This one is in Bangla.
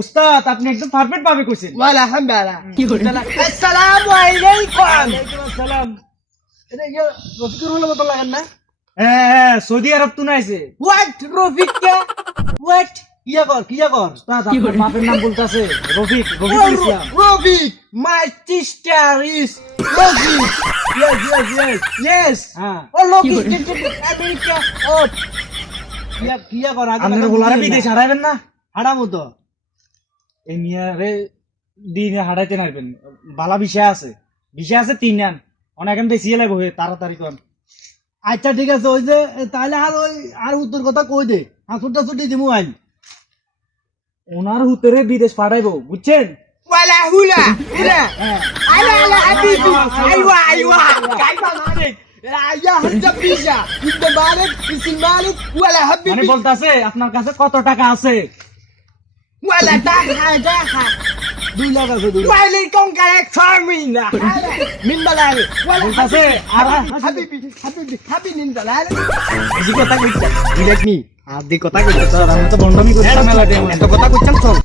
উস্তাদ আপনি একদম পারফেক্ট ভাবে কইছেন। Wala hambala. Assalamu alaikum. সালাম এটা কি রফিকুর হলো মতো লাগেন না? হ্যাঁ হ্যাঁ সৌদি আরব তো নাইছে। হোয়াট রফিককে হোয়াট কিয়া কর কিয়া কর। উস্তাদ আপনার বাপের নাম বলতাছে। Rafiq Rafiqul Rafiq my sister is Rafiq yes yes yes yes O Rafiq America ও কিয়া কিয়া কর আগে আপনার বলারে বিদেশ হারাইবেন না হারাবো তো এই মিয়ারে দিনে হারাইতে নাইবেন বালা বিষয় আছে বিষয় আছে তিন আন অনেক এম বেশি লাগবে হয়ে তাড়াতাড়ি কর আচ্ছা ঠিক আছে ওই যে তাহলে আর ওই আর উত্তর কথা কই দে হাসুরটা ছুটি দিমু আইন ওনার হুতরে বিদেশ পাঠাইবো বুঝছেন ولا هلا هلا হ্যাঁ على على حبيبي ايوه ايوه كيف مالك يا هجة بيشا انت مالك اسم مالك ولا মানে حبيبي বলতাছে আপনার কাছে কত টাকা আছে ولا تاخا تاخا দুই লাখ আছে দুই وعليكم كلام فارمينا من بلاوي ولا বলতাছে আর حبيبي حبيبي حبيبي انت لا বেশি কথা কইতা দেখনি আর দি কথা কইতে আমি তো বন্ডমি করছিলাম মেলা এত কথা কইতাম চল